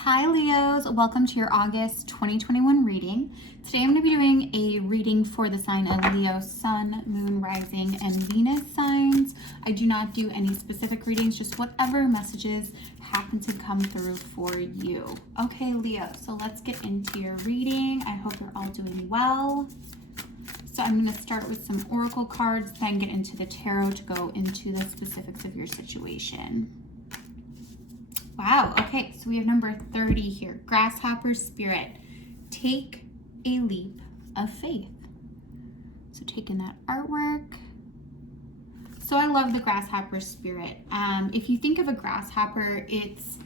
Hi Leos, welcome to your August 2021 reading. Today I'm going to be doing a reading for the sign of Leo, Sun, Moon, Rising, and Venus signs. I do not do any specific readings, just whatever messages happen to come through for you. Okay Leo, so let's get into your reading. I hope you're all doing well. So I'm going to start with some oracle cards, then get into the tarot to go into the specifics of your situation. Wow, okay, so we have number 30 here. Grasshopper Spirit, take a leap of faith. So taking that artwork. So I love the grasshopper spirit. If you think of a grasshopper, it's,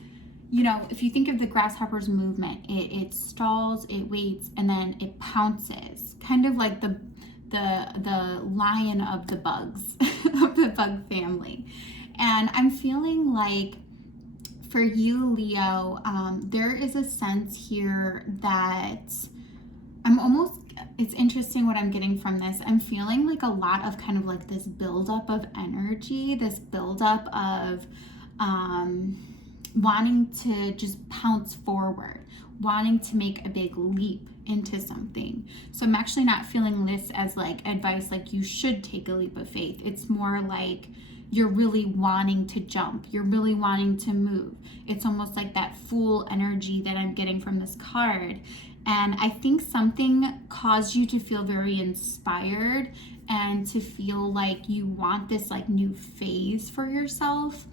if you think of the grasshopper's movement, it stalls, it waits, and then it pounces. Kind of like the lion of the bugs, of the bug family. And I'm feeling like for you, Leo, there is a sense here that it's interesting what I'm getting from this. I'm feeling like a lot of kind of like this buildup of energy, this buildup of wanting to just pounce forward, wanting to make a big leap into something. So I'm actually not feeling this as like advice, like you should take a leap of faith. It's more like you're really wanting to jump. You're really wanting to move. It's almost like that Fool energy that I'm getting from this card. And I think something caused you to feel very inspired and to feel like you want this like new phase for yourself.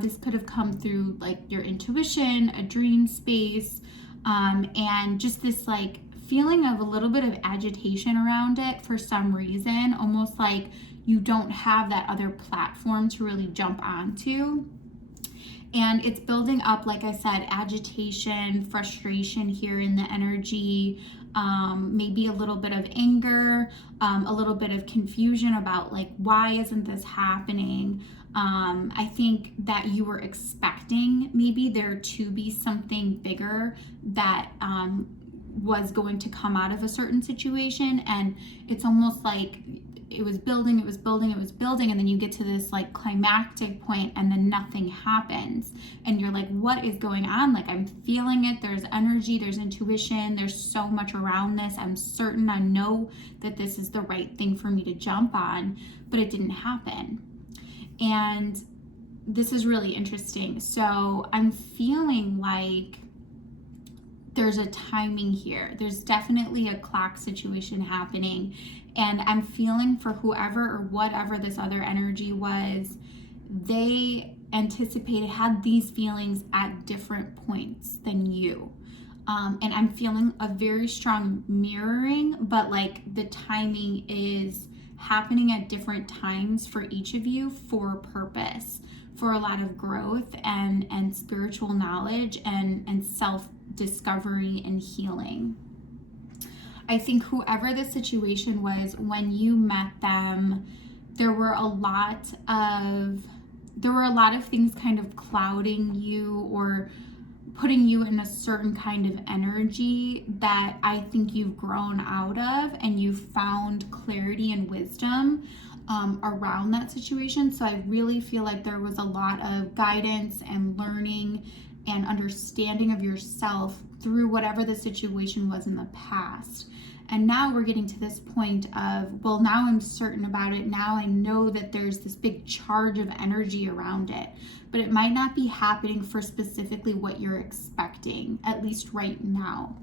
This could have come through like your intuition, a dream space, and just this like feeling of a little bit of agitation around it for some reason, almost like you don't have that other platform to really jump onto. And it's building up, like I said, agitation, frustration here in the energy, maybe a little bit of anger, a little bit of confusion about like, why isn't this happening? I think that you were expecting maybe there to be something bigger that was going to come out of a certain situation, and it's almost like it was building, and then you get to this like climactic point and then nothing happens and you're like, what is going on? Like, I'm feeling it, there's energy, there's intuition, there's so much around this. I'm certain, I know that this is the right thing for me to jump on, but it didn't happen. And this is really interesting. So I'm feeling like there's a timing here. There's definitely a clock situation happening. And I'm feeling for whoever or whatever this other energy was, they had these feelings at different points than you. And I'm feeling a very strong mirroring, but like the timing is happening at different times for each of you for purpose, for a lot of growth and spiritual knowledge and self-discovery and healing. I think whoever the situation was, when you met them, there were a lot of things kind of clouding you or putting you in a certain kind of energy that I think you've grown out of, and you've found clarity and wisdom around that situation. So I really feel like there was a lot of guidance and learning and understanding of yourself through whatever the situation was in the past. And now we're getting to this point of, well, now I'm certain about it. Now I know that there's this big charge of energy around it, but it might not be happening for specifically what you're expecting, at least right now.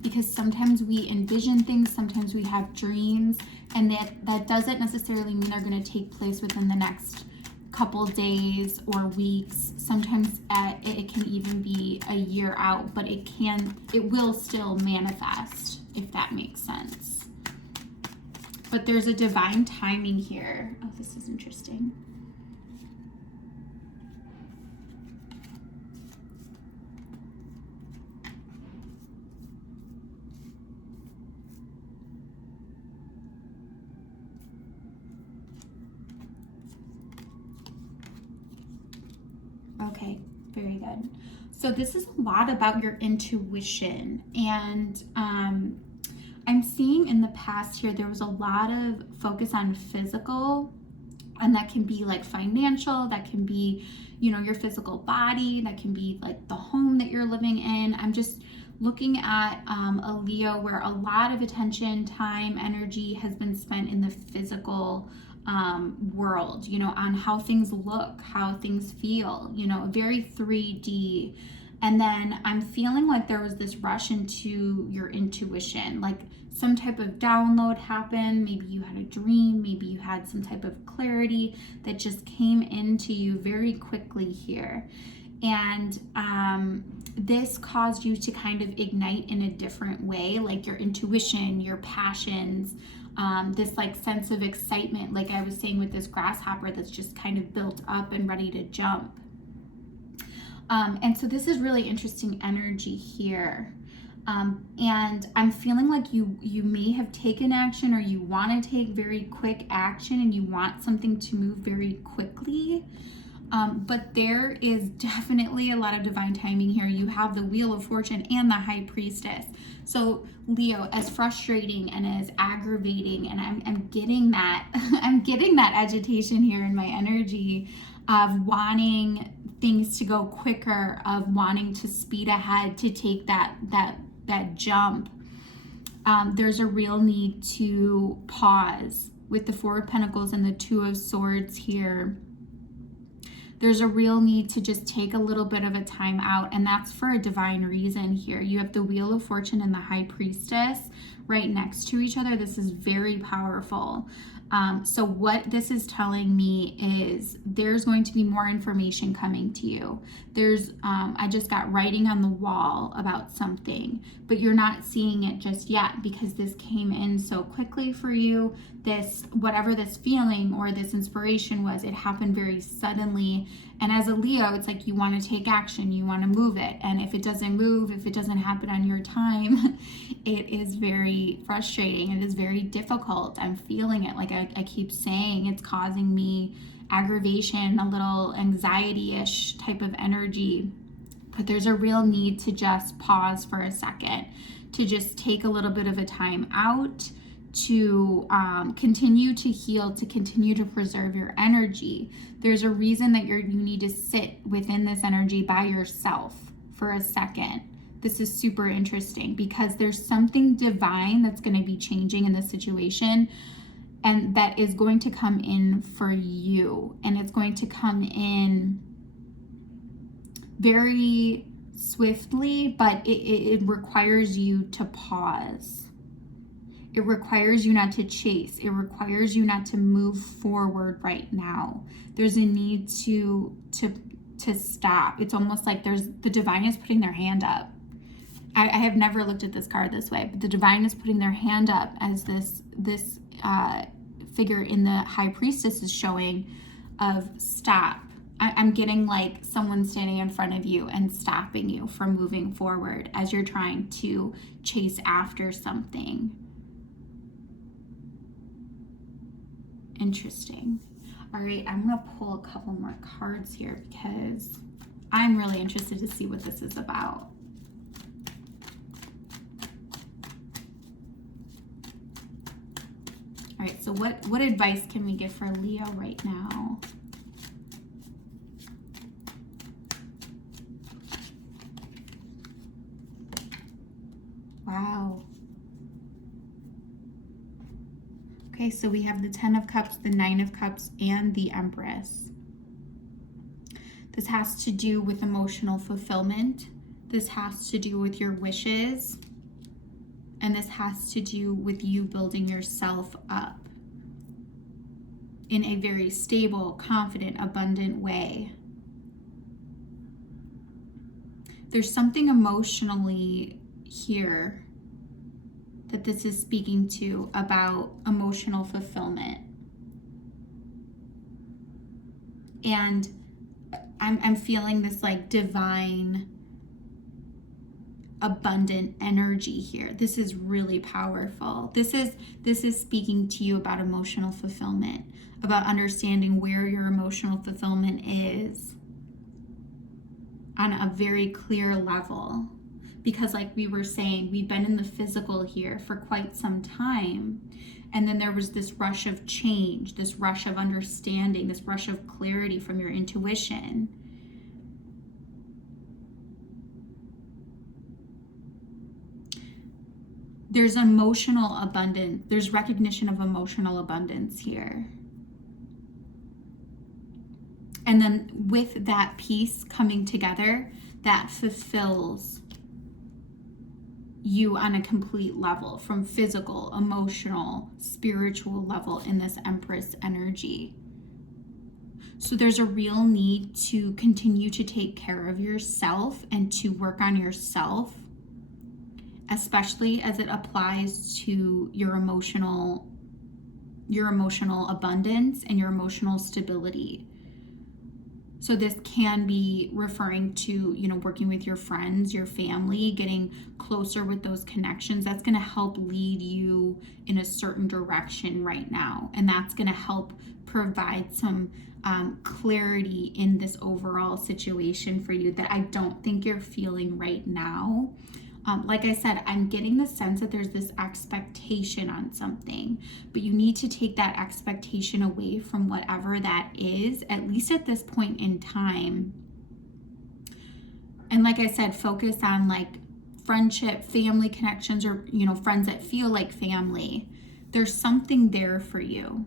Because sometimes we envision things, sometimes we have dreams, and that doesn't necessarily mean they're going to take place within the next couple days or weeks. Sometimes it can even be a year out, but it will still manifest, if that makes sense. But there's a divine timing here. Oh, this is interesting. Okay, very good. So this is a lot about your intuition, and I'm seeing in the past here there was a lot of focus on physical And that can be like financial, that can be, you know, your physical body, that can be like the home that you're living in. I'm just looking at a Leo where a lot of attention, time, energy has been spent in the physical world, you know, on how things look, how things feel, you know, very 3D. And then I'm feeling like there was this rush into your intuition, like some type of download happened. Maybe you had a dream, maybe you had some type of clarity that just came into you very quickly here. And this caused you to kind of ignite in a different way, like your intuition, your passions, this like sense of excitement, like I was saying with this grasshopper that's just kind of built up and ready to jump. And so this is really interesting energy here. And I'm feeling like you may have taken action, or you want to take very quick action, and you want something to move very quickly. But there is definitely a lot of divine timing here. You have the Wheel of Fortune and the High Priestess. So Leo, as frustrating and as aggravating, and I'm getting that, I'm getting that agitation here in my energy of wanting things to go quicker, of wanting to speed ahead, to take that jump. There's a real need to pause with the Four of Pentacles and the Two of Swords here. There's a real need to just take a little bit of a time out, and that's for a divine reason here. You have the Wheel of Fortune and the High Priestess right next to each other. This is very powerful. So what this is telling me is there's going to be more information coming to you. There's, I just got writing on the wall about something, but you're not seeing it just yet because this came in so quickly for you. This, whatever this feeling or this inspiration was, it happened very suddenly. And as a Leo, it's like you want to take action, you want to move it. And if it doesn't move, if it doesn't happen on your time, it is very frustrating. It is very difficult. I'm feeling it. Like I keep saying, it's causing me aggravation, a little anxiety-ish type of energy. But there's a real need to just pause for a second, to just take a little bit of a time out, to continue to heal, to continue to preserve your energy. There's a reason that you need to sit within this energy by yourself for a second. This is super interesting because there's something divine that's going to be changing in this situation, and that is going to come in for you, and it's going to come in very swiftly, but it requires you to pause. It requires you not to chase. It requires you not to move forward right now. There's a need to stop. It's almost like the divine is putting their hand up. I have never looked at this card this way, but the divine is putting their hand up as this figure in the High Priestess is showing of stop. I'm getting like someone standing in front of you and stopping you from moving forward as you're trying to chase after something. Interesting. All right, I'm going to pull a couple more cards here because I'm really interested to see what this is about. All right, so what advice can we give for Leo right now? Wow. Okay, so we have the 10 of Cups, the 9 of Cups, and the Empress. This has to do with emotional fulfillment. This has to do with your wishes. And this has to do with you building yourself up in a very stable, confident, abundant way. There's something emotionally here that this is speaking to about emotional fulfillment. And I'm feeling this like divine, abundant energy here. This is really powerful. This is speaking to you about emotional fulfillment, about understanding where your emotional fulfillment is on a very clear level. because like we were saying, we've been in the physical here for quite some time. And then there was this rush of change, this rush of understanding, this rush of clarity from your intuition. There's emotional abundance. There's recognition of emotional abundance here. And then with that piece coming together, that fulfills you on a complete level, from physical, emotional, spiritual level in this Empress energy. So there's a real need to continue to take care of yourself and to work on yourself, especially as it applies to your emotional abundance and your emotional stability. So this can be referring to, working with your friends, your family, getting closer with those connections. That's going to help lead you in a certain direction right now. And that's going to help provide some clarity in this overall situation for you that I don't think you're feeling right now. Like I said, I'm getting the sense that there's this expectation on something, but you need to take that expectation away from whatever that is, at least at this point in time. And like I said, focus on like friendship, family connections, or, friends that feel like family. There's something there for you.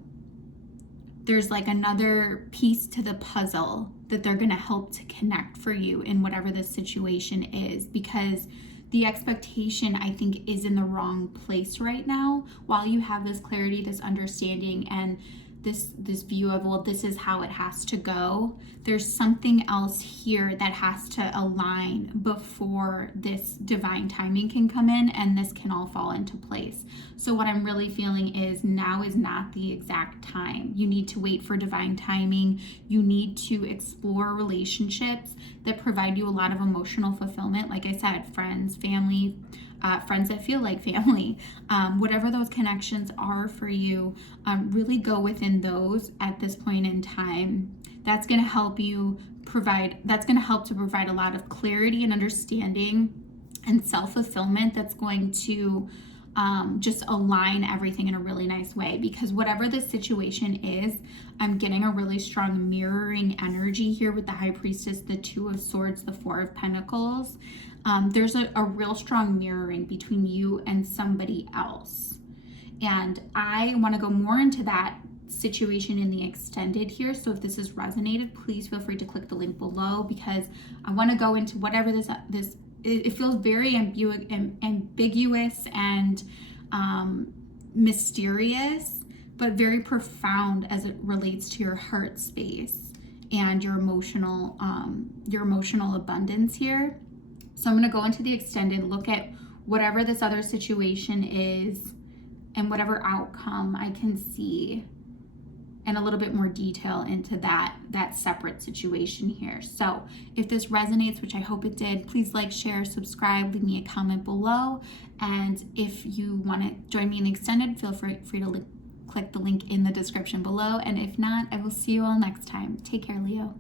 There's like another piece to the puzzle that they're going to help to connect for you in whatever this situation is, because the expectation, I think, is in the wrong place right now. While you have this clarity, this understanding, and this view of, well, this is how it has to go, there's something else here that has to align before this divine timing can come in and this can all fall into place. So what I'm really feeling is now is not the exact time. You need to wait for divine timing. You need to explore relationships that provide you a lot of emotional fulfillment. Like I said, friends, family, friends that feel like family, whatever those connections are for you, really go within those at this point in time. That's going to help to provide a lot of clarity and understanding and self-fulfillment. That's going to just align everything in a really nice way, because whatever the situation is, I'm getting a really strong mirroring energy here with the High Priestess, the Two of Swords, the Four of Pentacles. There's a real strong mirroring between you and somebody else. And I want to go more into that situation in the extended here. So if this has resonated, please feel free to click the link below, because I want to go into whatever it feels very ambiguous and mysterious, but very profound as it relates to your heart space and your emotional abundance here. So I'm going to go into the extended, look at whatever this other situation is and whatever outcome I can see, and a little bit more detail into that separate situation here. So if this resonates, which I hope it did, please like, share, subscribe, leave me a comment below. And if you want to join me in the extended, feel free to click the link in the description below. And if not, I will see you all next time. Take care, Leo.